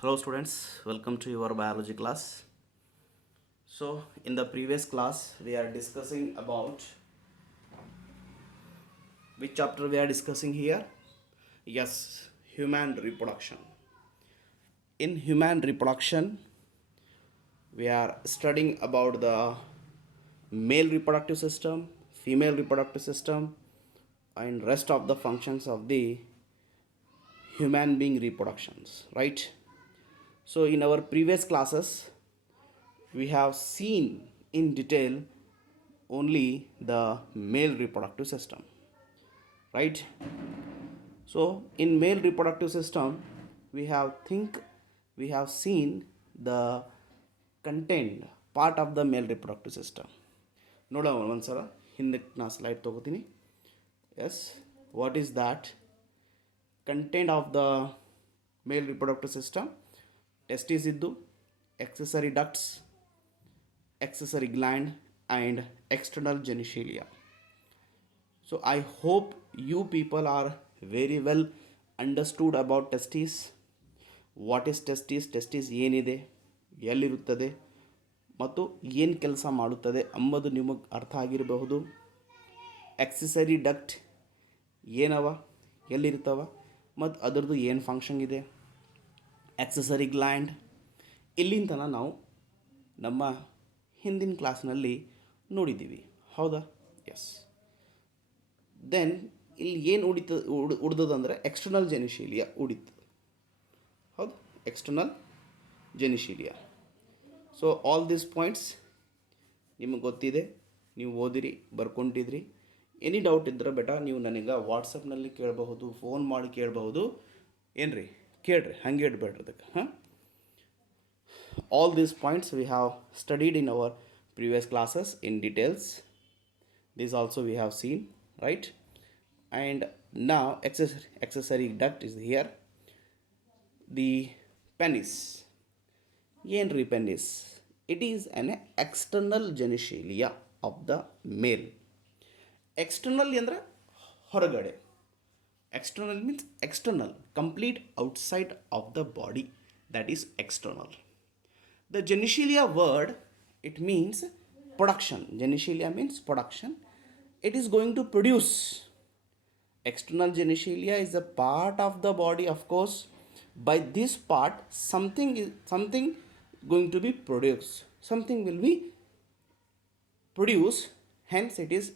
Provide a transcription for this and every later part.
Hello students, welcome to your biology class. So in the previous class we are discussing about which chapter we are discussing here? Yes, human reproduction. In human reproduction we are studying about the male reproductive system, female reproductive system and rest of the functions of the human being reproductions, right? So in our previous classes we have seen in detail only the male reproductive system, right? So in male reproductive system we have seen the content part of the male reproductive system. ನೋಡೋಣ ಒಂದ್ಸಲ ಹಿಂದಕ್ಕೆ ನಾ slide ತಗೋತೀನಿ. Yes, what is that content of the male reproductive system? Testis ಇದ್ದು, accessory ducts, accessory gland and external genitalia. So I hope you people are very well understood about testes. What is testes? Testes ಏನಿದೆ, ಎಲ್ಲಿರುತ್ತದೆ ಮತ್ತು ಏನು ಕೆಲಸ ಮಾಡುತ್ತದೆ ಎಂಬುದು ನಿಮಗೆ ಅರ್ಥ ಆಗಿರಬಹುದು. ಎಕ್ಸೆಸರಿ ಡಕ್ಟ್ ಏನವ, ಎಲ್ಲಿರ್ತಾವ ಮತ್ತು ಅದರದ್ದು ಏನು ಫಂಕ್ಷನ್ ಇದೆ. ಎಕ್ಸೆಸರಿ ಗ್ಲ್ಯಾಂಡ್ ಇಲ್ಲಿಂದ ನಾವು ನಮ್ಮ ಹಿಂದಿನ ಕ್ಲಾಸ್ನಲ್ಲಿ ನೋಡಿದ್ದೀವಿ, ಹೌದಾ? ಎಸ್. ದೆನ್ ಇಲ್ಲಿ ಏನು ಉಳಿದದಂದರೆ ಎಕ್ಸ್ಟರ್ನಲ್ ಜೆನಿಶೀಲಿಯಾ ಉಳಿತು, ಹೌದು, external genitalia. So all this points ನಿಮಗೆ ಗೊತ್ತಿದೆ, ನೀವು ಓದಿರಿ, ಬರ್ಕೊಂಡಿದ್ರಿ. ಎನಿ ಡೌಟ್ ಇದ್ದರೆ ಬೇಟ ನೀವು ನನಗೆ ವಾಟ್ಸಪ್ನಲ್ಲಿ ಕೇಳಬಹುದು, ಫೋನ್ ಮಾಡಿ ಕೇಳಬಹುದು. ಏನು ರೀ, ಕೇಳ್ರಿ, ಹಂಗೆ ಇಡಬೇಡ್ರಿ ಅದಕ್ಕೆ. ಹಾಂ, all these points we have studied in our previous classes in details. This also we have seen, right? And now accessory duct is here. The penis. Yenri penis, it is an external genitalia of the male. External ಅಂದ್ರೆ ಹೊರಗಡೆ. External means external, complete outside of the body, that is external. The genitalia word, it means production. Genitalia means production. It is going to produce. External genitalia is a part of the body, of course. By this part something going to be produced. Something will be produced, hence it is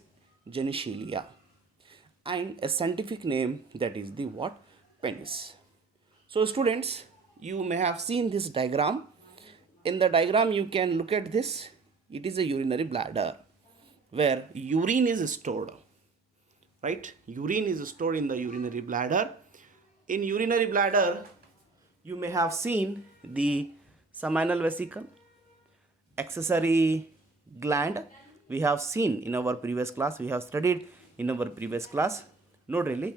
genitalia. And a scientific name, that is the what? Penis. So students, you may have seen this diagram. In the diagram you can look at this. It is a urinary bladder where urine is stored, right? Urine is stored in the urinary bladder. In urinary bladder you may have seen the seminal vesicle, accessory gland. We have seen in our previous class, we have studied in our previous class. ನೋಡ್ರಿ, ಇಲ್ಲಿ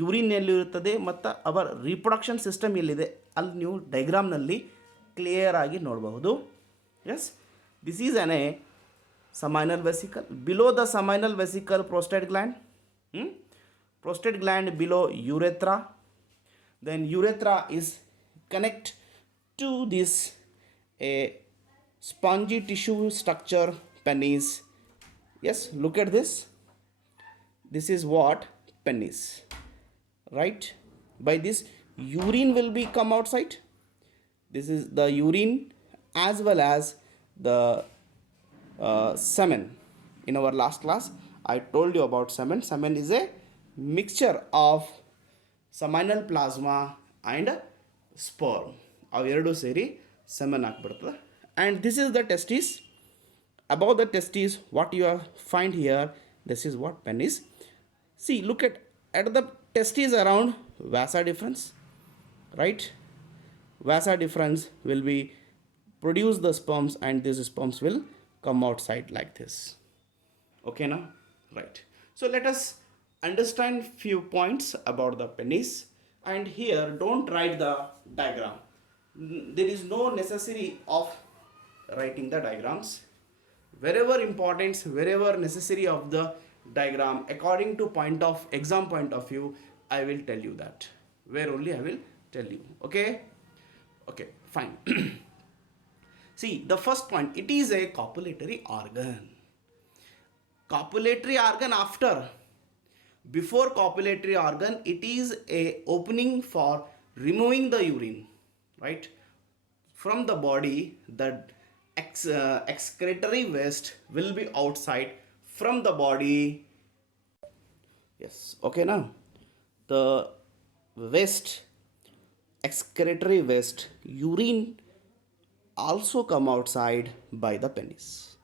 urine ಎಲ್ಲಿರುತ್ತದೆ ಮತ್ತು ಅವರ reproduction system ಎಲ್ಲಿದೆ ಅಲ್ಲಿ ನೀವು ಡೈಗ್ರಾಮ್ನಲ್ಲಿ clear ಆಗಿ ನೋಡಬಹುದು. Yes, this is a seminal vesicle. Below the seminal vesicle, prostate gland. Prostate gland below urethra. Then urethra is connect to this a spongy tissue structure, penis. Yes, look at this. This is what? Penis, right? By this urine will be come outside. This is the urine as well as the semen. In our last class I told you about semen. Semen is a mixture of seminal plasma and sperm. ಅವೆರಡು ಸೇರಿ semen ಆಗಿಬಿಡ್ತದೆ. And this is the testis. Above the testis, what you find here, this is what? Penis. See, look at the testis around vasa deferens, right? Vasa deferens will be produce the sperms and these sperms will come outside like this. Okay now? Right. So let us understand few points about the penis. And here don't write the diagram. There is no necessity of writing the diagrams. Wherever importance, wherever necessary of the diagram, according to point of exam point of view, I will tell you that. Where only I will tell you. Okay? Okay, fine. See, the first point, it is a copulatory organ. Copulatory organ after. Before copulatory organ, it is a opening for removing the urine, right? From the body, the excretory waste will be outside from the body. Yes, okay now. The waste, excretory waste, urine also come outside by the penis.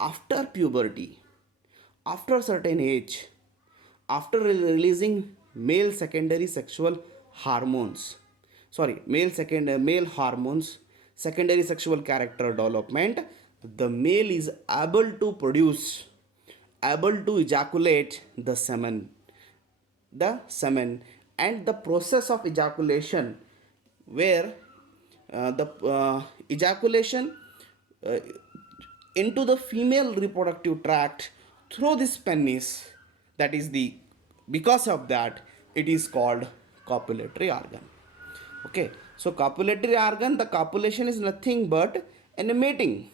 After puberty, after certain age, after releasing male secondary sexual hormones, male hormones, secondary sexual character development, the male is able to ejaculate the semen, and the process of ejaculation, where the ejaculation uh, into the female reproductive tract through this penis, that is the because of that it is called copulatory organ. Okay, so copulatory organ, the copulation is nothing but an mating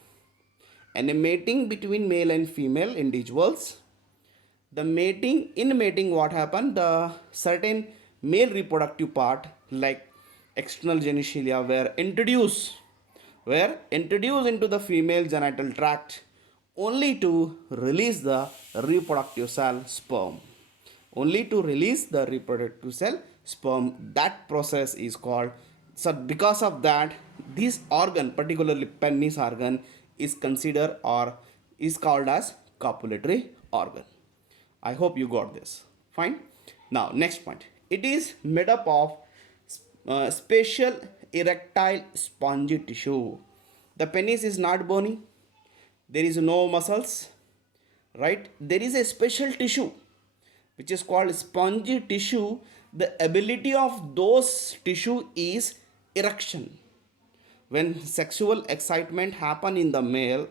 between male and female individuals. The mating, what happened, the certain male reproductive part like external genitalia were introduced into the female genital tract only to release the reproductive cell sperm. Only to release the reproductive cell sperm. That process is called. So because of that, this organ, particularly penis organ, is considered or is called as copulatory organ. I hope you got this. Fine. Now, next point. It is made up of special erectile spongy tissue. The penis is not bony. There is no muscles. Right? There is a special tissue which is called spongy tissue. The ability of those tissue is erection. When sexual excitement happen in the male,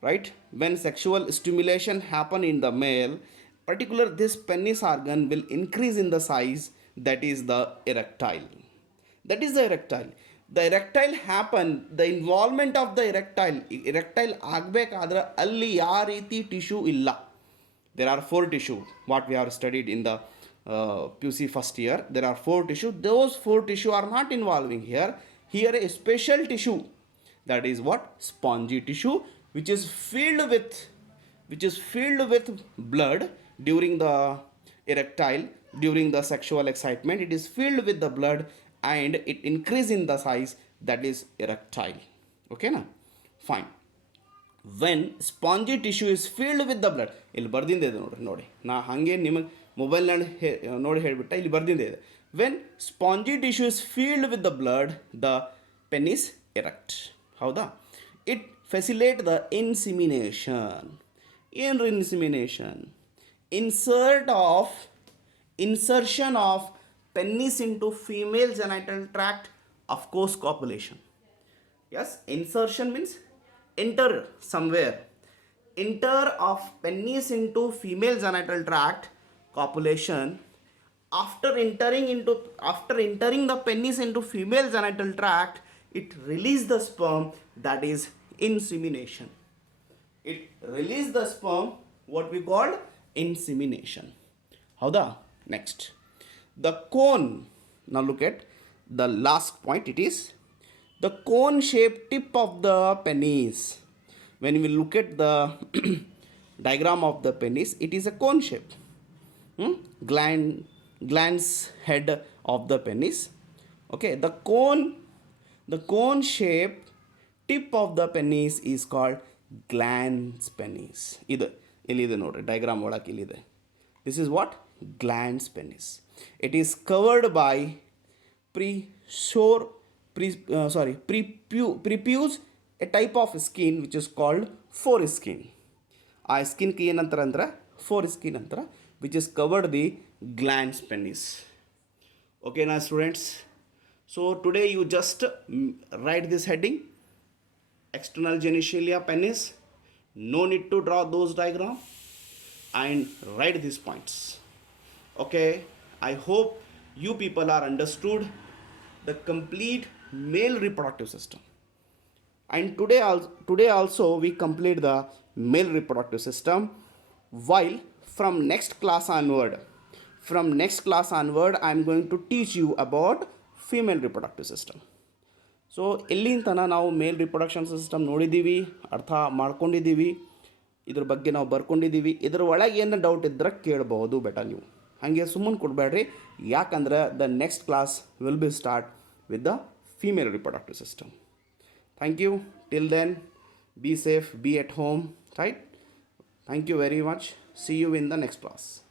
right, when sexual stimulation happen in the male, particular this penis organ will increase in the size, that is the erectile. The erectile happen, the involvement of the erectile ಆಗಬೇಕಾದ್ರೆ ಅಲ್ಲಿ ಯಾವ ರೀತಿ tissue ಇಲ್ಲ. There are four tissue what we have studied in the PUC first year. There are four tissue. Those four tissue are not involving here. Here a special tissue, that is what, spongy tissue, which is filled with blood during the erectile, during the sexual excitement. It is filled with the blood and it increase in the size, that is erectile. Okay na? Fine. When spongy tissue is filled with the blood, ಇಲ್ಲಿ ಬರ್ದಿಂದೆ ಇದೆ ನೋಡಿ ನಾ ಹಾಗೆ ನಿಮಗೆ ಮೊಬೈಲ್ನಲ್ಲಿ ನೋಡಿ ಹೇಳಿಬಿಟ್ಟೆ, ಇಲ್ಲಿ ಬರ್ದಿಂದೆ ಇದೆ. When spongy tissue is filled with the blood, the penis erect. ಹೌದಾ? It facilitate the insemination. ಏನು insemination? Insertion of penis into female genital tract, of course copulation. Yes, insertion means enter somewhere. Enter of penis into female genital tract, copulation. After entering the penis into female genital tract, it release the sperm, that is insemination. It release the sperm, what we call insemination. Howda? Next, the cone. Now look at the last point. It is the cone shaped tip of the penis. When we look at the diagram of the penis, it is a cone shape. Glans head of the penis. Okay, the cone shape tip of the penis is called glans penis. Ilide nodri diagram ಒಳಗೆ ಇಲ್ಲಿದೆ. This is what? Glans penis. It is covered by prepuce, a type of skin which is called foreskin. ಆ ಸ್ಕಿನ್ಗೆ ಏನಂತಾರೆ ಅಂದ್ರೆ foreskin ಅಂತಾರೆ, which is covered the glans penis. Okay now students, so today you just write this heading, external genitalia penis. No need to draw those diagram and write these points. Okay, I hope you people are understood the complete male reproductive system. And today also we complete the male reproductive system. While from next class onward I am going to teach you about female reproductive system. So ಎಲ್ಲಿನ ತನಕ ನಾವು ಮೇಲ್ reproduction system ನೋಡಿದ್ದೀವಿ, ಅರ್ಥ ಮಾಡ್ಕೊಂಡಿದ್ದೀವಿ, ಇದ್ರ ಬಗ್ಗೆ ನಾವು ಬರ್ಕೊಂಡಿದ್ದೀವಿ. ಇದ್ರ ಒಳಗೆ ಏನು ಡೌಟ್ ಇದ್ದರೆ ಕೇಳ್ಬೋದು ಬೇಟ ನೀವು, ಹಾಗೆ ಸುಮ್ಮನೆ ಕೊಡಬೇಡ್ರಿ. ಯಾಕಂದ್ರೆ the next class will be start with the female reproductive system. Thank you. Till then, be safe, be at home, right? Thank you very much. See you in the next class.